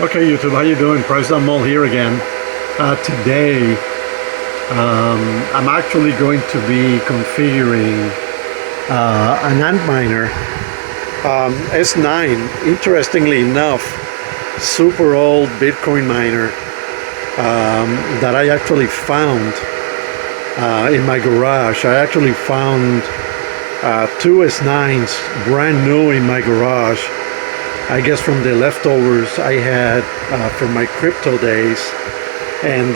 Okay, YouTube, how you doing? Price Down Mall here again. Today, I'm actually going to be configuring an Antminer S9. Interestingly enough, super old Bitcoin miner that I actually found in my garage. I actually found two S9s brand new in my garage. I guess from the leftovers I had from my crypto days, and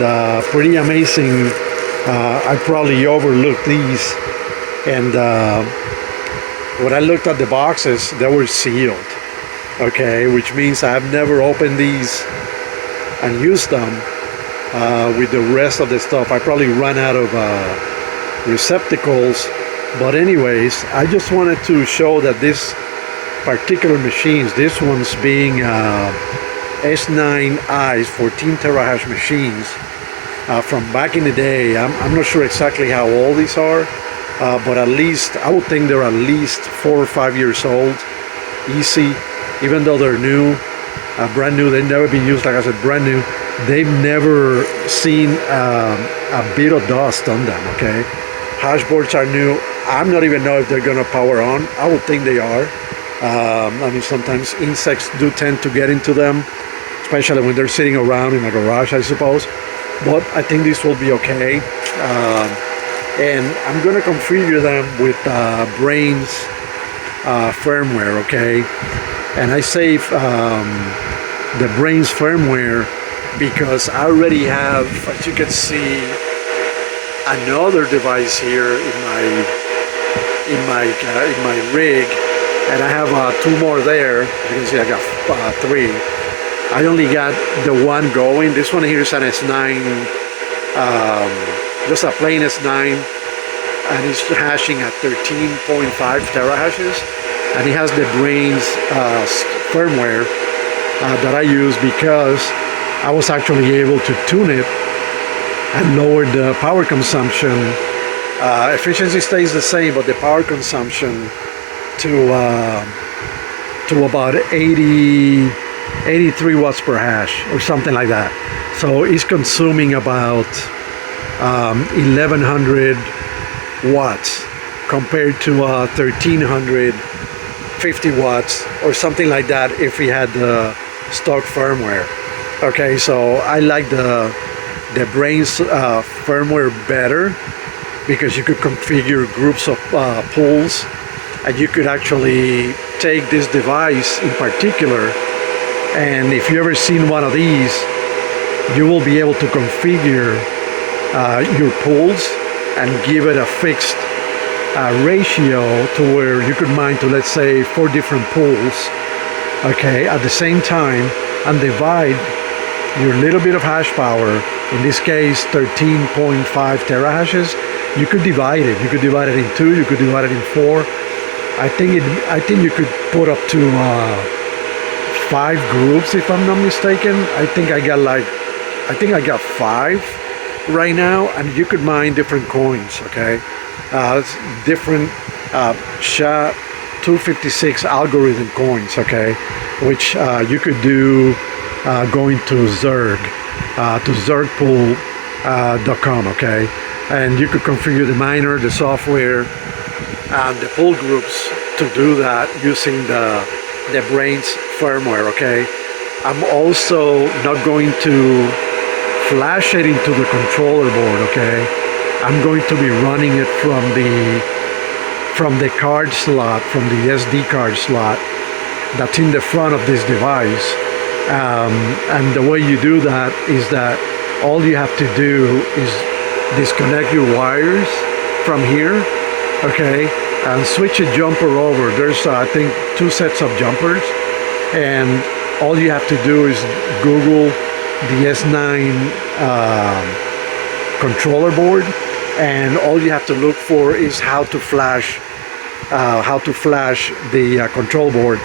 pretty amazing. I probably overlooked these, and when I looked at the boxes, they were sealed. Okay, which means I've never opened these and used them with the rest of the stuff. I probably ran out of receptacles, but anyways, I just wanted to show that this particular machines, this one's being S9i's 14 terahash machines from back in the day. I'm not sure exactly how old these are, but at least I would think they're at least 4 or 5 years old, easy. Even though they're new, brand new, they've never been used. Like I said, brand new, they've never seen a bit of dust on them. Okay, hash boards are new. I'm not even know if they're gonna power on. I would think they are. I mean, sometimes insects do tend to get into them, especially when they're sitting around in a garage, I suppose. But I think this will be okay. And I'm going to configure them with Braiins firmware, okay? And I save the Braiins firmware because I already have, as you can see, another device here in my rig. And I have 2 more there. As you can see, I got 3. I only got the one going. This one here is an S9, just a plain S9, and it's hashing at 13.5 terahashes. And it has the Braiins firmware that I use because I was actually able to tune it and lower the power consumption. Efficiency stays the same, but the power consumption to about 83 watts per hash or something like that. So it's consuming about 1100 watts compared to 1350 watts or something like that if we had the stock firmware. Okay, so I like the Braiins firmware better because you could configure groups of pools. And you could actually take this device in particular, and if you've ever seen one of these, you will be able to configure your pools and give it a fixed ratio to where you could mine to, let's say, 4 different pools, okay, at the same time, and divide your little bit of hash power, in this case 13.5 terahashes. You could divide it. You could divide it in 2, you could divide it in 4. I think you could put up to 5 groups if I'm not mistaken. I think I got 5 right now, and you could mine different coins. Okay, different SHA-256 algorithm coins. Okay, which you could do going to Zerg, to zergpool.com. Okay, and you could configure the miner, the software, and the pool groups to do that using the Braiins firmware. Okay, I'm also not going to flash it into the controller board. Okay, I'm going to be running it from the card slot, from the SD card slot that's in the front of this device. And the way you do that is that all you have to do is disconnect your wires from here, okay, and switch a jumper over. There's I think 2 sets of jumpers, and all you have to do is Google the S9 controller board, and all you have to look for is how to flash the control board,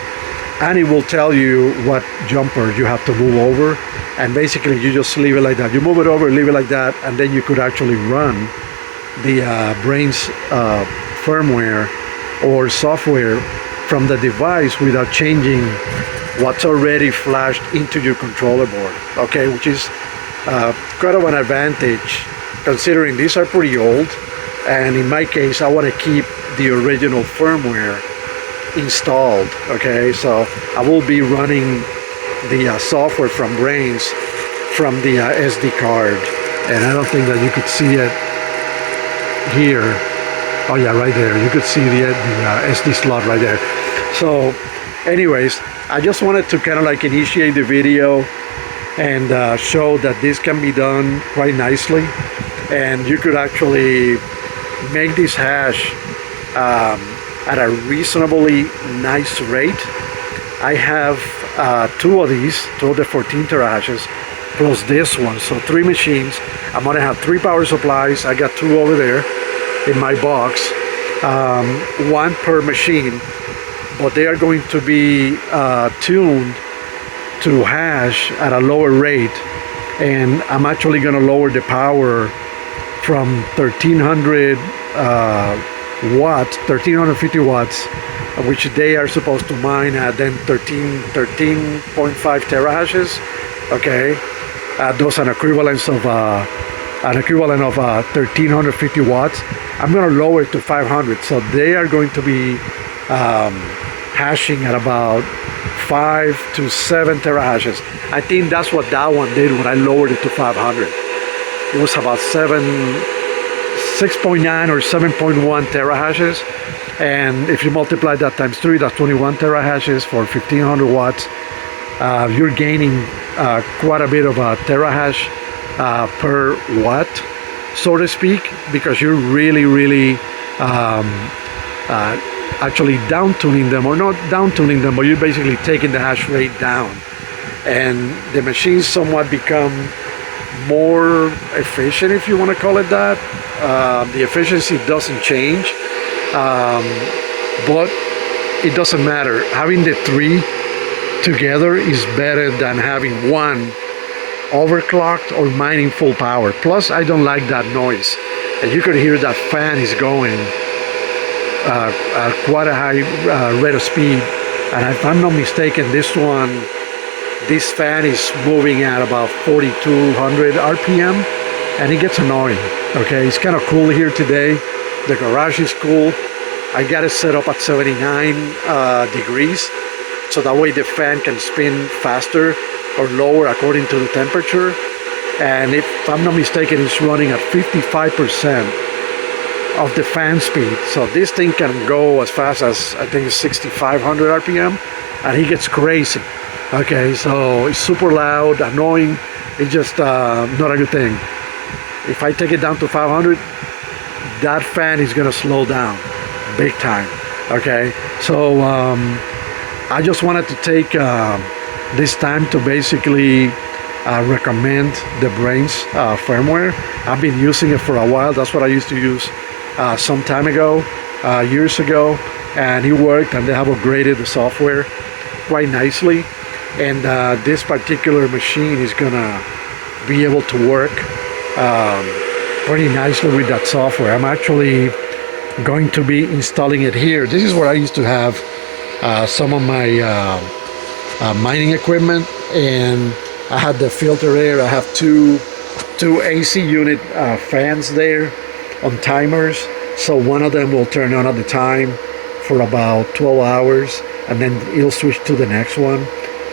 and it will tell you what jumper you have to move over, and basically you just leave it like that. You move it over, leave it like that, and then you could actually run the Braiins firmware or software from the device without changing what's already flashed into your controller board, okay, which is quite of an advantage considering these are pretty old, and in my case I want to keep the original firmware installed, okay. So I will be running the software from Braiins from the SD card, and I don't think that you could see it here. Oh yeah, right there, you could see the SD slot right there. So anyways, I just wanted to kind of like initiate the video and show that this can be done quite nicely, and you could actually make this hash at a reasonably nice rate. I have two of the 14 terahashes plus this one, so 3 machines. I'm gonna have 3 power supplies. I got 2 over there in my box, 1 per machine, but they are going to be tuned to hash at a lower rate, and I'm actually gonna lower the power from 1300 watts, 1350 watts, which they are supposed to mine at then 13.5 terahashes, okay. Those are an equivalent of 1350 watts. I'm going to lower it to 500, so they are going to be hashing at about 5 to 7 terahashes. I think that's what that one did when I lowered it to 500. It was about 6.9 or 7.1 terahashes, and if you multiply that times 3, that's 21 terahashes for 1500 watts. You're gaining quite a bit of a terahash per watt, so to speak, because you're really actually down tuning them, or not down tuning them, but you're basically taking the hash rate down, and the machines somewhat become more efficient, if you want to call it that. The efficiency doesn't change, but it doesn't matter. Having the 3 together is better than having one overclocked or mining full power. Plus, I don't like that noise, and you could hear that fan is going at quite a high rate of speed, and if I'm not mistaken, this fan is moving at about 4200 RPM, and it gets annoying, okay. It's kind of cool here today. The garage is cool. I got it set up at 79 degrees, so that way the fan can spin faster or lower according to the temperature. And if I'm not mistaken, it's running at 55% of the fan speed. So this thing can go as fast as, I think it's 6500 RPM, and it gets crazy. Okay, so it's super loud, annoying. It's just not a good thing. If I take it down to 500, that fan is gonna slow down big time. Okay, so I just wanted to take this time to basically recommend the Braiins firmware. I've been using it for a while. That's what I used to use some time ago, years ago, and it worked, and they have upgraded the software quite nicely. And this particular machine is gonna be able to work pretty nicely with that software. I'm actually going to be installing it here. This is where I used to have some of my mining equipment, and I had the filter there. I have two AC unit fans there on timers, so one of them will turn on at the time for about 12 hours, and then it'll switch to the next one.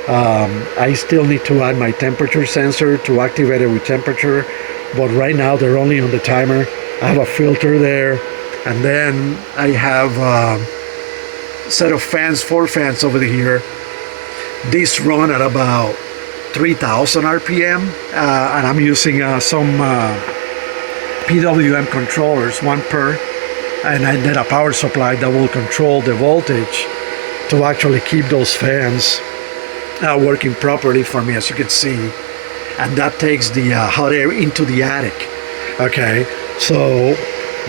I still need to add my temperature sensor to activate it with temperature, but right now they're only on the timer. I have a filter there, and then I have a set of fans, 4 fans over here. These run at about 3000 RPM, and I'm using some PWM controllers, 1 per, and I need a power supply that will control the voltage to actually keep those fans working properly for me, as you can see. And that takes the hot air into the attic. Okay, so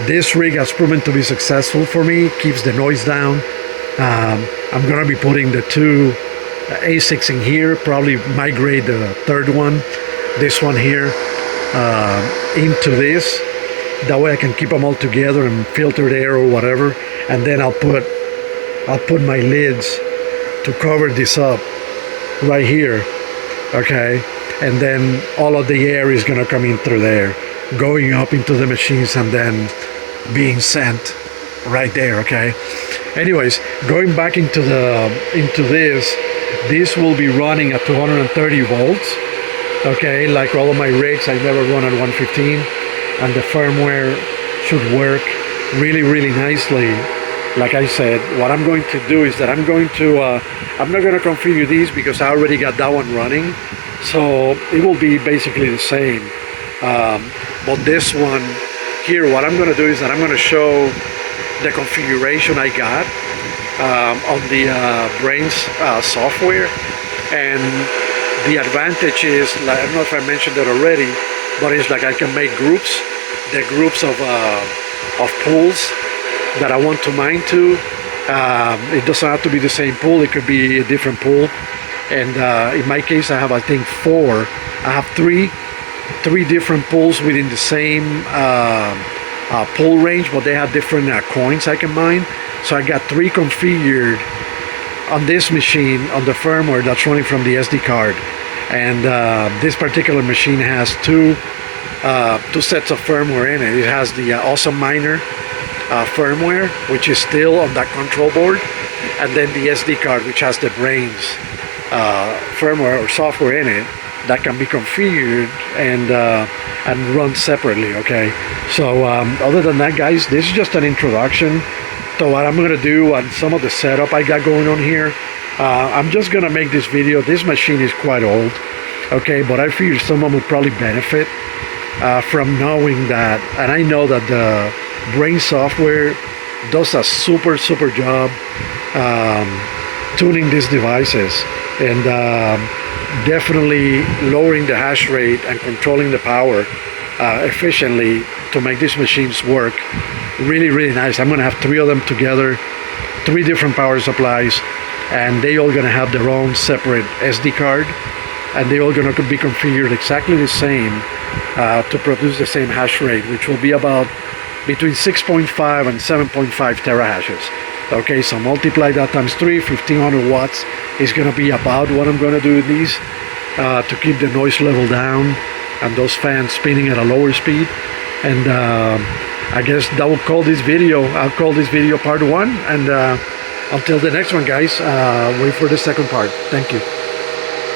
this rig has proven to be successful for me. Keeps the noise down. I'm gonna be putting the 2 ASICs in here, probably migrate the 3rd one, this one here, into this. That way I can keep them all together and filter the air or whatever, and then I'll put my lids to cover this up right here, okay, and then all of the air is going to come in through there, going up into the machines and then being sent right there, okay. Anyways, going back into this will be running at 230 volts, okay. Like all of my rigs, I never run at 115, and the firmware should work really nicely. Like I said, what I'm going to do is that I'm not going to configure these because I already got that one running, so it will be basically the same. But this one here, what I'm going to do is that I'm going to show the configuration I got on the Braiins software, and the advantage is, like, I don't know if I mentioned that already, but it's like I can make groups, the groups of pools that I want to mine to. It doesn't have to be the same pool, it could be a different pool. And in my case, I have, I think, four. I have three different pools within the same pool range, but they have different coins I can mine. So I got three configured on this machine, on the firmware that's running from the SD card. And this particular machine has two sets of firmware in it. It has the Awesome Miner firmware, which is still on that control board, and then the SD card, which has the Braiins firmware or software in it that can be configured and run separately, okay. So other than that, guys, this is just an introduction to what I'm going to do and some of the setup I got going on here. I'm just going to make this video. This machine is quite old, okay, but I feel someone would probably benefit from knowing that, and I know that the Braiins software does a super job tuning these devices and definitely lowering the hash rate and controlling the power efficiently to make these machines work really nice. I'm going to have three of them together, three different power supplies, and they all going to have their own separate SD card, and they all going to be configured exactly the same to produce the same hash rate, which will be about between 6.5 and 7.5 terahashes. Okay, so multiply that times 3, 1500 watts is going to be about what I'm going to do with these to keep the noise level down and those fans spinning at a lower speed. And I guess that will call this video, I'll call this video part 1, and until the next one, guys, wait for the second part. Thank you.